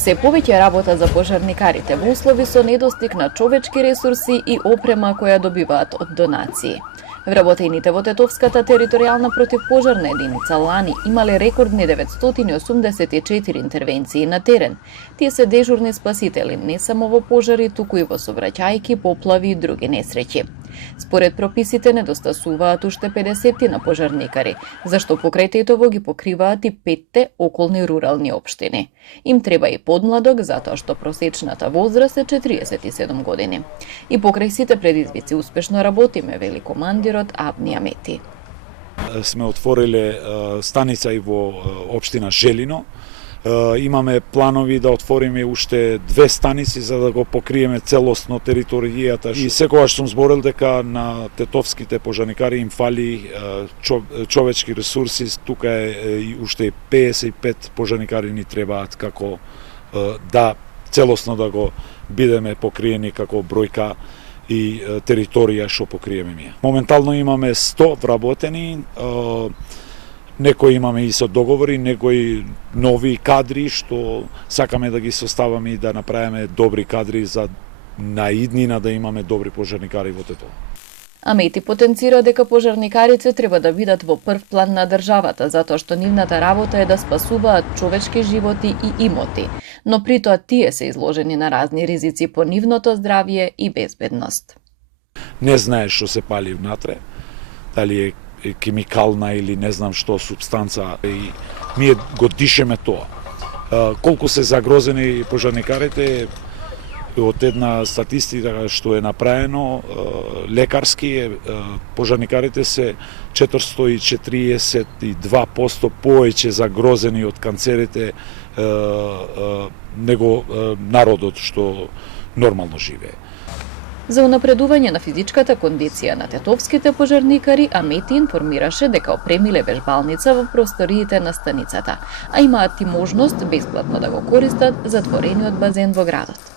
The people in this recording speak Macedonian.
Се повеќе работа за пожарникарите во услови со недостиг на човечки ресурси и опрема која добиваат од донации. Вработените во Тетовската територијална противпожарна единица лани имале рекордни 984 интервенции на терен. Тие се дежурни спасители не само во пожари, туку и во сообраќајки, поплави и други несреќи. Според прописите недостасуваат уште 50 на пожарникари, зашто покретејтово ги покриваат и 5 околни рурални општини. Им треба и подмладок, затоа што просечната возраст е 47 години. И покрај сите предизвици успешно работиме, вели командирот Абни Амети. Сме отвориле станица и во општина Желино. Имаме планови да отвориме уште 2 станици за да го покриеме целосно територијата. И секогаш сум зборил дека на тетовските пожарникари им фали човечки ресурси. Тука е уште 55 пожарникари ни требаат како да целосно да го бидеме покриени како бројка и територија што покриеме ние. Моментално имаме 100 вработени. Некои имаме и со договори, некои нови кадри што сакаме да ги составаме и да направиме добри кадри за наиднина да имаме добри пожарникари во Тетово. Амети потенцира дека пожарникарите треба да бидат во прв план на државата, затоа што нивната работа е да спасуваат човечки животи и имоти, но при тоа тие се изложени на разни ризици по нивното здравје и безбедност. Не знаеш што се пали внатре, дали е хемикална или не знам што субстанца, и ние го дишеме тоа. Колку се загрозени пожарникарите, од една статистика што е направено лекарски, пожарникарите се 442% повеќе загрозени од канцерите него народот што нормално живее. За унапредување на физичката кондиција на тетовските пожарникари, Амети информираше дека опремиле вежбалница во просториите на станицата, а имаат и можност бесплатно да го користат затворениот базен во градот.